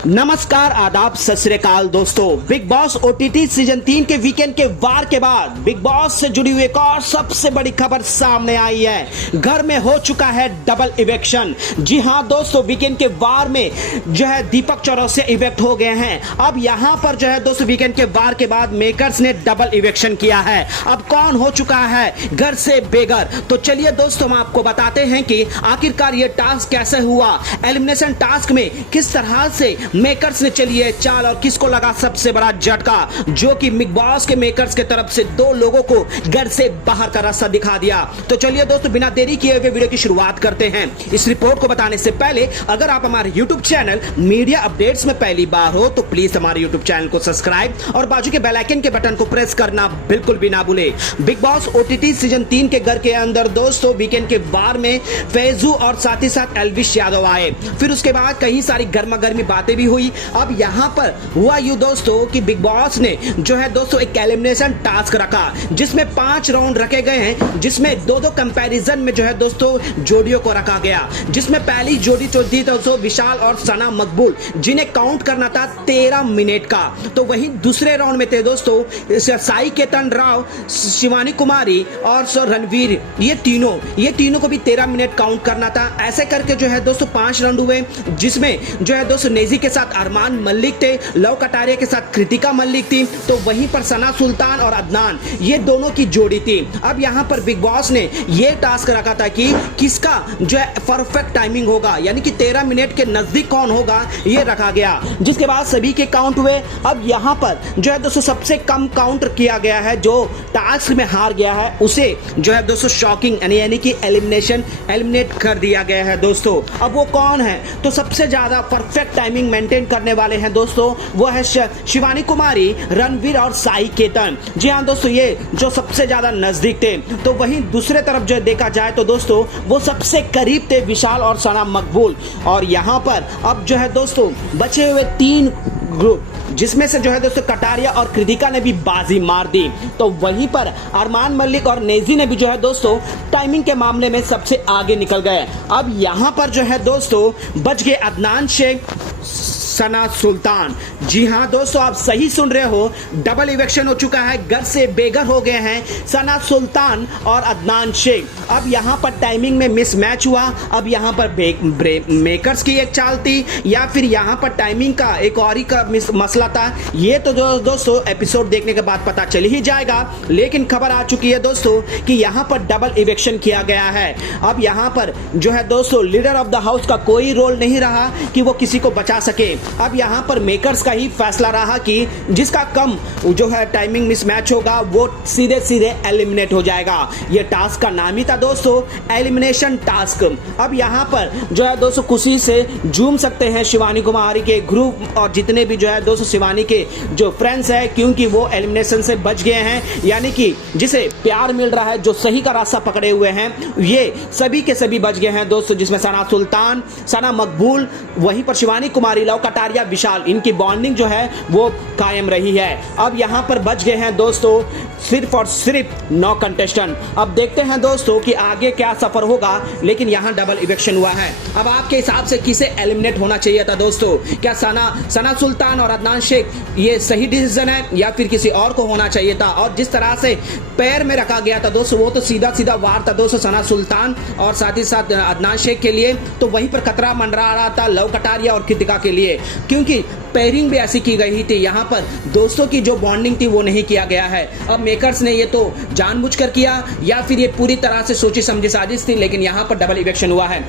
नमस्कार, आदाब, सत श्री अकाल दोस्तों। बिग बॉस ओटीटी सीजन 3 के वीकेंड के वार के बाद बिग बॉस से जुड़ी हुई एक और सबसे बड़ी खबर सामने आई है। घर में हो चुका है डबल इवेक्शन। जी हां दोस्तों, वीकेंड के वार में जो है दीपक चौरसिया इवेक्ट हो गए हैं। अब यहां पर जो है दोस्तों वीकेंड के वार के बाद मेकर्स ने डबल इवेक्शन किया है। अब कौन हो चुका है घर से बेघर, तो चलिए दोस्तों हम आपको बताते हैं कि आखिरकार ये टास्क कैसे हुआ। एलिमिनेशन टास्क में किस तरह से मेकर्स ने चलिए चाल और किसको लगा सबसे बड़ा झटका, जो कि बिग बॉस के मेकर्स के तरफ से 2 लोगों को घर से बाहर का रास्ता दिखा दिया। तो चलिए दोस्तों बिना देरी किए हुए वीडियो की शुरुआत करते हैं। इस रिपोर्ट को बताने से पहले अगर आप हमारे YouTube चैनल मीडिया अपडेट्स में पहली बार हो तो प्लीज हमारे YouTube चैनल को सब्सक्राइब और बाजू के बेल आइकन के बटन को प्रेस करना बिल्कुल भी ना भूले। बिग बॉस ओटीटी सीजन 3 के घर के अंदर दोस्तों वीकेंड के वार में फैजू और साथ ही साथ एल्विश यादव आए। फिर उसके बाद कई सारी गर्मा गर्मी बातें भी हुई। अब यहां पर हुआ यूं दोस्तों कि बिग बॉस ने जो है दोस्तों एक एलिमिनेशन टास्क रखा, जिसमें 5 राउंड रखे गए हैं, जिसमें 2-2 कंपैरिजन में जो है दोस्तों जोड़ियों को रखा गया। जिसमें पहली जोड़ी जो थी दोस्तों विशाल और सना मकबूल, जिन्हें काउंट करना था 13 मिनट का। तो वहीं दूसरे राउंड में थे दोस्तों साई केतन राव, शिवानी कुमारी और रणवीर। ये तीनों को भी 13 मिनट काउंट करना था। ऐसे करके जो है दोस्तों 5 राउंड हुए, जिसमें जो है दोस्तों नेजी के साथ अरमान मलिक थे, लव कटारिया के साथ कृतिका मलिक थी, तो वहीं पर सना सुल्तान और अदनान ये दोनों की जोड़ी थी। अब यहां पर बिग बॉस ने ये टास्क रखा था कि किसका जो है परफेक्ट टाइमिंग होगा, यानी कि 13 मिनट के नजदीक कौन होगा, ये रखा गया। जिसके बाद सभी के काउंट हुए। अब यहां पर जो है दोस्तों सबसे कम काउंट किया गया है, जो टास्क में हार गया है उसे जो है दोस्तों शॉकिंग यानी कि एलिमिनेट कर दिया गया है दोस्तों। अब वो कौन है, तो सबसे ज्यादा परफेक्ट टाइमिंग मेंटेन करने वाले हैं दोस्तों वो है शिवानी कुमारी, रणवीर और साई केतन। जी हाँ दोस्तों, ये जो सबसे ज्यादा नजदीक थे। तो वहीं दूसरे तरफ जो देखा जाए तो दोस्तों वो सबसे करीब थे विशाल और सना मकबूल। और यहां पर अब जो है दोस्तों बचे हुए 3 ग्रुप, जिसमें से जो है दोस्तों कटारिया और कृतिका ने भी बाजी मार दी। तो वहीं पर अरमान मलिक और नेजी ने भी जो है दोस्तों टाइमिंग के मामले में सबसे आगे निकल गए। अब यहां पर जो है दोस्तों बच गए अदनान शेख, सना सुल्तान। जी हां दोस्तों, आप सही सुन रहे हो, डबल इवेक्शन हो चुका है। घर से बेघर हो गए हैं सना सुल्तान और अदनान शेख। अब यहां पर टाइमिंग में मिसमैच हुआ। अब यहां पर मेकर्स की एक चाल थी या फिर यहां पर टाइमिंग का एक और ही का मसला था, ये तो दोस्तों एपिसोड देखने के बाद पता चल ही जाएगा। लेकिन खबर आ चुकी है दोस्तों कि यहां पर डबल इवेक्शन किया गया है। अब यहां पर जो है दोस्तों लीडर ऑफ द हाउस का कोई रोल नहीं रहा कि वो किसी को बचा सके। अब यहां पर मेकर्स का ही फैसला रहा कि जिसका कम जो है टाइमिंग मिसमैच होगा वो सीधे एलिमिनेट हो जाएगा। ये टास्क का नाम ही था दोस्तों एलिमिनेशन टास्क। अब यहां पर जो है दोस्तों खुशी से झूम सकते हैं शिवानी कुमारी के ग्रुप और जितने भी जो है दोस्तों शिवानी के जो फ्रेंड्स है, क्योंकि वो एलिमिनेशन से बच गए हैं। यानी कि जिसे प्यार मिल रहा है, जो सही का रास्ता पकड़े हुए हैं, ये सभी के सभी बच गए हैं दोस्तों। जिसमें सना सुल्तान, सना मकबूल, वहीं पर शिवानी कुमारी, लव कटारिया, विशाल, इनकी बॉन्डिंग जो है वो कायम रही है। अब यहां पर बच गए हैं दोस्तों सिर्फ और सिर्फ 9 कंटेस्टेंट। अब देखते हैं दोस्तों कि आगे क्या सफर होगा, लेकिन यहां डबल इवेक्शन हुआ है। अब आपके हिसाब से किसे एलिमिनेट होना चाहिए था दोस्तों? क्या सना सुल्तान और अदनान शेख ये सही डिसीजन है या फिर किसी और को होना चाहिए था? और जिस तरह से पैर में रखा गया था दोस्तों वो तो सीधा वार था दोस्तों सना सुल्तान और साथ ही साथ अदनान शेख के लिए। तो वहीं पर खतरा मंडरा रहा था लव कटारिया और कृतिका के लिए, क्योंकि पेयरिंग भी ऐसी की गई थी। यहाँ पर दोस्तों की जो बॉन्डिंग थी वो नहीं किया गया है। अब मेकर्स ने ये तो जानबूझकर किया या फिर ये पूरी तरह से सोची समझी साजिश थी, लेकिन यहाँ पर डबल इवेक्शन हुआ है।